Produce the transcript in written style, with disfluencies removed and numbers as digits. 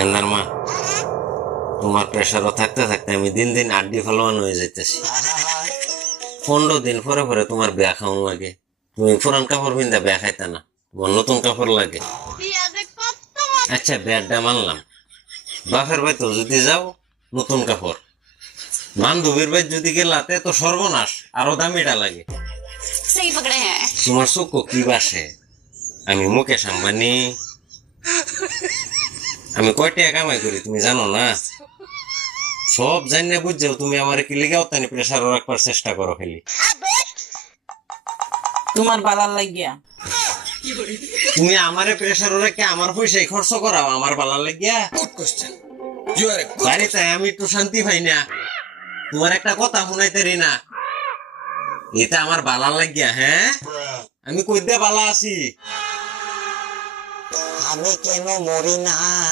গেন্দার মা, তোমার প্রেশারও থাকতে থাকতে আমি দিন দিন আড্ডি ফলবান হয়ে যাইতেছি। 15 দিন পরে পরে তোমার বিয়া খাওয়ান লাগে। তুমি পুরান কাপড় পিন্দা বিয়া খাইতে না, তোমার নতুন কাপড় লাগে। আচ্ছা বিয়ারটা মানলাম, বাপের বাড়িতে যদি যাও নতুন কাপড়, বান্ধবীর বাড়ি যদি গেলাতে তো সর্বনাশ, আরো দামিটা লাগে। তোমার চোখ কি বাসে? আমি মুকেশ আম্বানি, আমি কয় টাকা কামাই করি তুমি জানো না? সব জানি বুঝছো, তুমি আমার কি লেগে অত্যানি প্রেশার রাখবার চেষ্টা করো খালি। তোমার বালার লাগিয়া তুমি আমারে প্রেশার রেখে আমার পয়সায় খরচ করাও আমার বালার লাগিয়া। বাড়িতে আমি একটু শান্তি পাই না, তোমার একটা কথা শুনাইতে না, এটা আমার বালার লাগিয়া। হ্যাঁ, আমি কই দিয়ে বালা আছি? আমি কেন মরি না?